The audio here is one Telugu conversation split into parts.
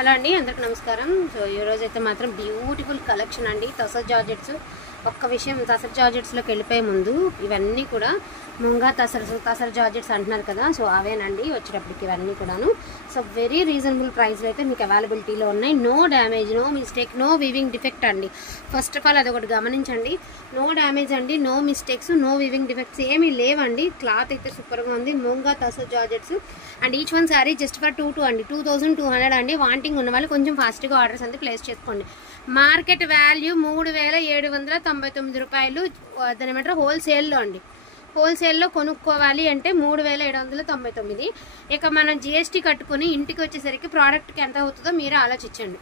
హలో అండి, అందరికీ నమస్కారం. సో ఈరోజు అయితే మాత్రం బ్యూటిఫుల్ కలెక్షన్ అండి. తసర్ జార్జెట్స్. ఒక్క విషయం, తసర్ జార్జెట్స్లోకి వెళ్ళిపోయే ముందు ఇవన్నీ కూడా ముంగా తసర్ జార్జెట్స్ అంటున్నారు కదా, సో అవేనండి వచ్చేటప్పటికి ఇవన్నీ కూడాను. సో వెరీ రీజనబుల్ ప్రైస్లో అయితే మీకు అవైలబిలిటీలో ఉన్నాయి. No damage, no mistake, no weaving defect అండి. ఫస్ట్ ఆఫ్ ఆల్ అదొకటి గమనించండి. నో డ్యామేజ్ అండి, no mistakes, no weaving defects ఏమీ లేవండి. క్లాత్ అయితే సూపర్గా ఉంది. Munga tussar georgettes and each one sari just for 22 అండి, 2200 అండి. వాంటింగ్ ఉన్న వాళ్ళు కొంచెం ఫాస్ట్గా ఆర్డర్స్ అంతా ప్లేస్ చేసుకోండి. మార్కెట్ వాల్యూ 3799 రూపాయలు. దాని ఏమంటారు హోల్సేల్లో అండి. హోల్సేల్లో కొనుక్కోవాలి అంటే 3799. ఇక మనం జిఎస్టీ కట్టుకుని ఇంటికి వచ్చేసరికి ప్రోడక్ట్కి ఎంత అవుతుందో మీరే ఆలోచించండి.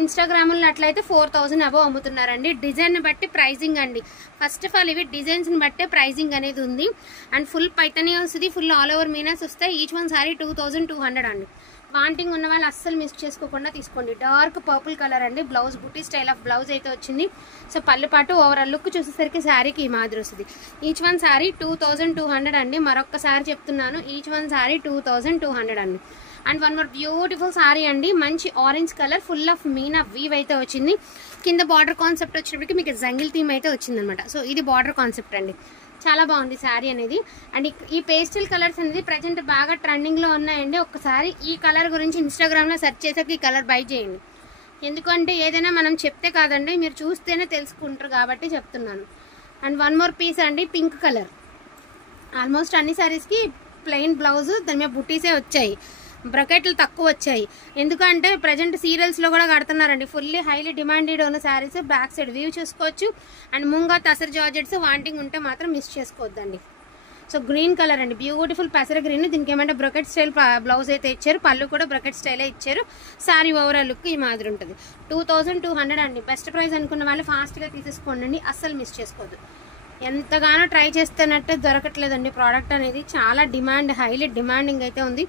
ఇన్స్టాగ్రామ్లో అట్లయితే 4000 అబవ్ అమ్ముతున్నారండి. డిజైన్ బట్టి ప్రైజింగ్ అండి. ఫస్ట్ ఆఫ్ ఆల్ ఇవి డిజైన్స్ని బట్టే ప్రైజింగ్ అనేది ఉంది. అండ్ ఫుల్ పైతనీ వస్తుంది, ఫుల్ ఆల్ ఓవర్ మీనాస్ వస్తాయి. ఈచ్ వన్ సారీ 2200 అండి. వాంటింగ్ ఉన్న వాళ్ళు అస్సలు మిస్ చేసుకోకుండా తీసుకోండి. డార్క్ పర్పుల్ కలర్ అండి. Blouse buti style of blouse అయితే వచ్చింది. సో పళ్ళుపాటు ఓవరాల్ లుక్ చూసేసరికి శారీకి ఈ మాదిరి వస్తుంది. ఈచ్ వన్ సారీ 2200 అండి. మరొక్కసారి చెప్తున్నాను, ఈచ్ వన్ సారీ 2200 అండి. And one more beautiful sari అండి. మంచి orange colour, full of meena weave అయితే వచ్చింది. కింద బార్డర్ కాన్సెప్ట్ వచ్చినప్పటికీ మీకు జంగిల్ థీమ్ అయితే వచ్చిందనమాట. సో ఇది బార్డర్ కాన్సెప్ట్ అండి. చాలా బాగుంది శారీ అనేది. అండ్ ఈ పేస్టల్ కలర్స్ అనేది ప్రజెంట్ బాగా ట్రెండింగ్లో ఉన్నాయండి. ఒక్కసారి ఈ కలర్ గురించి ఇన్స్టాగ్రామ్లో సెర్చ్ చేసాక ఈ కలర్ బై చేయండి. ఎందుకంటే ఏదైనా మనం చెప్తే కాదండి, మీరు చూస్తేనే తెలుసుకుంటారు కాబట్టి చెప్తున్నాను. అండ్ వన్ మోర్ పీస్ అండి, పింక్ కలర్. ఆల్మోస్ట్ అన్ని శారీస్కి ప్లెయిన్ బ్లౌజ్, దాని మీద బుటీసే వచ్చాయి. బ్రకెట్లు తక్కువ వచ్చాయి. ఎందుకంటే ప్రజెంట్ సీరియల్స్లో కూడా కడుతున్నారండి. ఫుల్లీ హైలీ డిమాండెడ్ ఉన్న శారీస్. బ్యాక్ సైడ్ వ్యూ చూసుకోవచ్చు. And munga tussar georgettes wanting ఉంటే మాత్రం మిస్ చేసుకోవద్దండి. సో గ్రీన్ కలర్ అండి, బ్యూటిఫుల్ పెసర గ్రీన్. దీనికి ఏమంటే బ్రకెట్ స్టైల్ బ్లౌజ్ అయితే ఇచ్చారు. పళ్ళు కూడా బ్రకెట్ స్టైలే ఇచ్చారు. శారీ ఓవరాల్ లుక్ ఈ మాదిరి ఉంటుంది. 2200 అండి. బెస్ట్ ప్రైస్ అనుకున్న వాళ్ళు ఫాస్ట్గా తీసేసుకోండి, అస్సలు మిస్ చేసుకోవద్దు. ఎంతగానో ట్రై చేస్తున్నట్టే దొరకట్లేదండి ప్రోడక్ట్ అనేది. చాలా డిమాండ్, హైలీ డిమాండింగ్ అయితే ఉంది.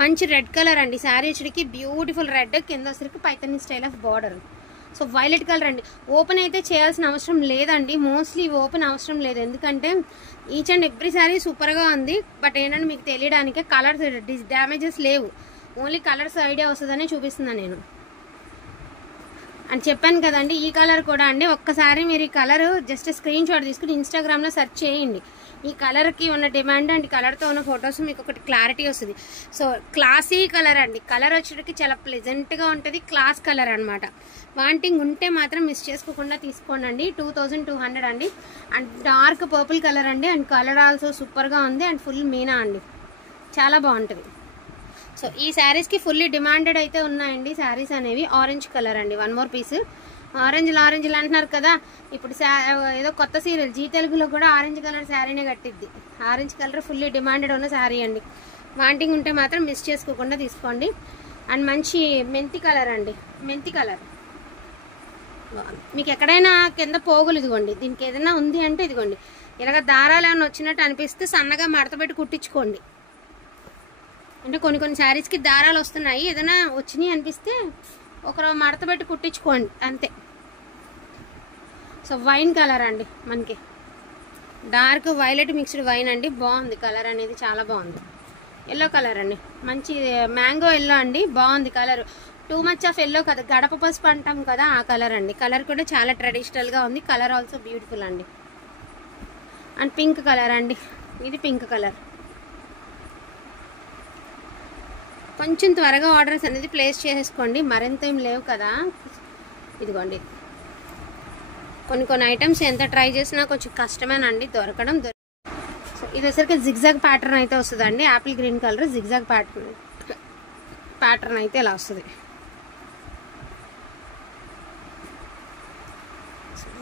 మంచి రెడ్ కలర్ అండి. శారీ వచ్చరికి బ్యూటిఫుల్ రెడ్, కింద వచ్చరికి Paithani style of border. So violet colour అండి. ఓపెన్ అయితే చేయాల్సిన అవసరం లేదండి. మోస్ట్లీ ఓపెన్ అవసరం లేదు, ఎందుకంటే ఈచ్ అండ్ ఎవ్రీ శారీ సూపర్గా ఉంది. బట్ ఏంటంటే మీకు తెలియడానికి కలర్స్ డ్యామేజెస్ లేవు. ఓన్లీ కలర్స్ ఐడియా వస్తుందని చూపిస్తున్నాను నేను. అని చెప్పాను కదండి. ఈ కలర్ కూడా అండి, ఒక్కసారి మీరు ఈ కలర్ జస్ట్ స్క్రీన్ షాట్ తీసుకుని ఇన్స్టాగ్రామ్లో సెర్చ్ చేయండి. ఈ కలర్కి ఉన్న డిమాండ్ అండ్ కలర్తో ఉన్న ఫొటోస్ మీకు ఒకటి క్లారిటీ వస్తుంది. సో క్లాసీ కలర్ అండి. కలర్ వచ్చేటికి చాలా ప్లెజెంట్గా ఉంటుంది. క్లాస్ కలర్ అనమాట. వాంటింగ్ ఉంటే మాత్రం మిస్ చేసుకోకుండా తీసుకోండి. 2200 అండి. అండ్ డార్క్ పర్పుల్ కలర్ అండి. అండ్ కలర్ ఆల్సో సూపర్గా ఉంది. అండ్ ఫుల్ మీనా అండి, చాలా బాగుంటుంది. సో ఈ శారీస్కి ఫుల్లీ డిమాండెడ్ అయితే ఉన్నాయండి శారీస్ అనేవి. ఆరెంజ్ కలర్ అండి. One more piece. ఆరెంజ్లు అంటున్నారు కదా, ఇప్పుడు ఏదో కొత్త సీరియల్ జీ తెలుగులో కూడా ఆరెంజ్ కలర్ శారీనే కట్టిద్ది. ఆరెంజ్ కలర్ ఫుల్లీ డిమాండెడ్ ఉన్న శారీ అండి. వాంటింగ్ ఉంటే మాత్రం మిస్ చేసుకోకుండా తీసుకోండి. అండ్ మంచి మెంతి కలర్ అండి. మెంతి కలర్ మీకు ఎక్కడైనా కింద పోగులు ఇదిగోండి. దీనికి ఏదైనా ఉంది అంటే ఇదిగోండి, ఇలాగ దారాలు ఏమైనా వచ్చినట్టు అనిపిస్తే సన్నగా మడతపెట్టి కుట్టించుకోండి. అంటే కొన్ని శారీస్కి దారాలు వస్తున్నాయి, ఏదైనా వచ్చినాయి అనిపిస్తే ఒక మడత పెట్టి కుట్టించుకోండి అంతే. సో వైన్ కలర్ అండి, మనకి డార్క్ వైలెట్ మిక్స్డ్ వైన్ అండి. బాగుంది కలర్ అనేది, చాలా బాగుంది. ఎల్లో కలర్ అండి, మంచి మ్యాంగో ఎల్లో అండి. బాగుంది colour. Too much of yellow కదా, గడప పసుపు అంటాం కదా, ఆ కలర్ అండి. కలర్ కూడా చాలా ట్రెడిషనల్గా ఉంది. కలర్ ఆల్సో బ్యూటిఫుల్ అండి. అండ్ పింక్ కలర్ అండి. ఇది పింక్ కలర్. కొంచెం త్వరగా ఆర్డర్స్ అనేది ప్లేస్ చేసేసుకోండి, మరింత ఏం లేవు కదా. ఇదిగోండి, కొన్ని ఐటమ్స్ ఎంత ట్రై చేసినా కొంచెం కష్టమేనండి దొరకడం. సో ఇది వచ్చరికి జిగ్జాగ్ ప్యాటర్న్ అయితే వస్తుందండి. Apple green colour zigzag pattern అయితే ఇలా వస్తుంది.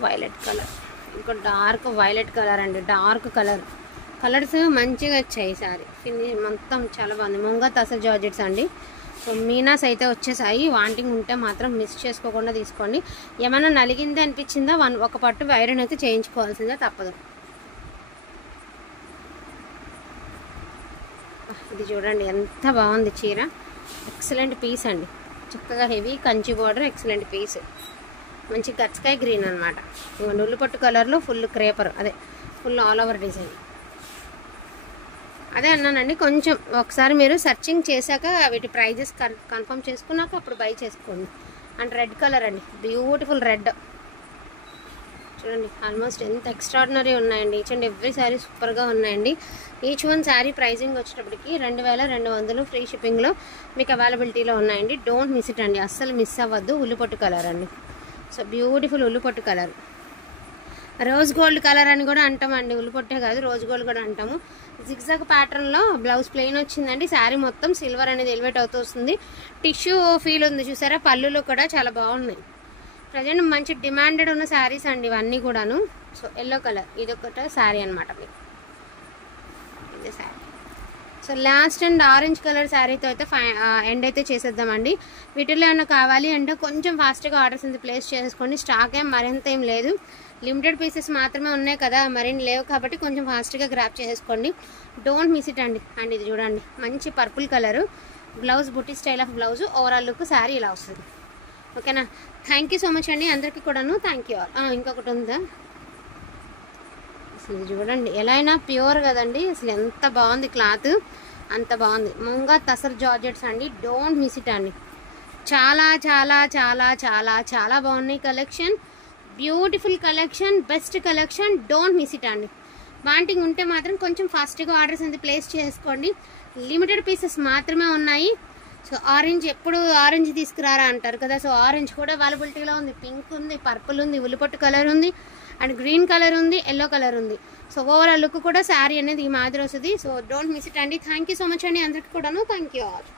వైలెట్ కలర్, ఇంకా డార్క్ వైలెట్ కలర్ అండి. డార్క్ కలర్స్ మంచిగా వచ్చాయి. సారీ ఫినిష్ మొత్తం చాలా బాగుంది. ముంగా తసర్ జార్జెట్స్ అండి. సో మీనాస్ అయితే వచ్చేసాయి. వాంటింగ్ ఉంటే మాత్రం మిస్ చేసుకోకుండా తీసుకోండి. ఏమైనా నలిగింది అనిపించిందా ఒక పట్టు ఐరన్ అయితే చేయించుకోవాల్సిందే, తప్పదు. ఇది చూడండి ఎంత బాగుంది చీర. ఎక్సలెంట్ పీస్ అండి. చక్కగా heavy Kanchi border, excellent piece. మంచి గచ్చకాయ గ్రీన్ అనమాట. నుల్లు పట్టు కలర్లో ఫుల్ క్రేపర్, అదే ఫుల్ ఆల్ ఓవర్ డిజైన్. అదే అన్నానండి, కొంచెం ఒకసారి మీరు సెర్చింగ్ చేశాక వీటి ప్రైజెస్ కన్ఫర్మ్ చేసుకున్నాక అప్పుడు బై చేసుకోండి. అండ్ రెడ్ కలర్ అండి, బ్యూటిఫుల్ రెడ్ చూడండి. ఆల్మోస్ట్ ఎంత ఎక్స్ట్రాడినరీ ఉన్నాయండి. ఈచ్ అండ్ ఎవ్రీ శారీ సూపర్గా ఉన్నాయండి. ఈచ్ వన్ శారీ ప్రైజింగ్ వచ్చేటప్పటికి 2200 ఫ్రీ షిప్పింగ్లో మీకు అవైలబిలిటీలో ఉన్నాయండి. డోంట్ మిస్ ఇట్ అండి, అస్సలు మిస్ అవ్వద్దు. ఉల్లిపొట్టు కలర్ అండి, సో బ్యూటిఫుల్ ఉల్లిపొట్టు కలర్. రోజ్ గోల్డ్ కలర్ అని కూడా అంటామండి, ఉల్లిపొట్టే కాదు రోజ్ గోల్డ్ కూడా అంటాము. జిగ్జాగ్ ప్యాటర్న్లో బ్లౌజ్ ప్లెయిన్ వచ్చిందండి. శారీ మొత్తం సిల్వర్ అనేది ఎలివేట్ అవుతూ వస్తుంది. టిష్యూ ఫీల్ ఉంది చూసారా, పళ్ళులు కూడా చాలా బాగున్నాయి. ప్రజెంట్ మంచి డిమాండెడ్ ఉన్న శారీస్ అండి ఇవన్నీ కూడాను. సో ఎల్లో కలర్ ఇదొకట శారీ అనమాట మీకు, ఇదే sari. So last and orange colour శారీతో అయితే ఎండ్ అయితే చేసేద్దామండి. వీటిలో ఏమైనా కావాలి అంటే కొంచెం ఫాస్ట్గా ఆర్డర్స్ అయితే ప్లేస్ చేసుకోండి. స్టాక్ ఏం మరింత ఏం లేదు, లిమిటెడ్ పీసెస్ మాత్రమే ఉన్నాయి కదా, మరిన్ని లేవు కాబట్టి కొంచెం ఫాస్ట్గా గ్రాప్ చేసుకోండి. డోంట్ మిస్ ఇట్ అండి. అండ్ ఇది చూడండి, మంచి పర్పుల్ కలరు బ్లౌజ్, బుట్టి style of blouse, overall look sari ఇలా వస్తుంది. ఓకేనా, థ్యాంక్ యూ సో మచ్ అండి అందరికీ కూడాను. Thank you all. ఇంకొకటి ఉందా, అసలు చూడండి ఎలా అయినా ప్యూర్ కదండి, అసలు ఎంత బాగుంది క్లాత్, అంత బాగుంది. ముంగా తసర్ జార్జెట్స్ అండి, డోంట్ మిస్ ఇట్ అండి. చాలా చాలా చాలా చాలా చాలా బాగున్నాయి collection, beautiful collection, best collection. Don't miss it అండి. వాంటింగ్ ఉంటే మాత్రం కొంచెం ఫాస్ట్గా ఆర్డర్స్ అనేది ప్లేస్ చేసుకోండి. లిమిటెడ్ పీసెస్ మాత్రమే ఉన్నాయి. సో ఆరెంజ్, ఎప్పుడు ఆరెంజ్ తీసుకురారా అంటారు కదా, సో ఆరెంజ్ కూడా అవైలబిలిటీలో ఉంది. పింక్ ఉంది, పర్పుల్ ఉంది, ఉల్లిపొట్టు కలర్ ఉంది, అండ్ గ్రీన్ కలర్ ఉంది, ఎల్లో కలర్ ఉంది. సో ఓవరాల్ లుక్ కూడా శారీ అనేది ఈ మాదిరి వస్తుంది. సో డోంట్ మిస్ ఇట్ అండి. థ్యాంక్ యూ సో మచ్ అండి అందరికీ కూడాను. Thank you all.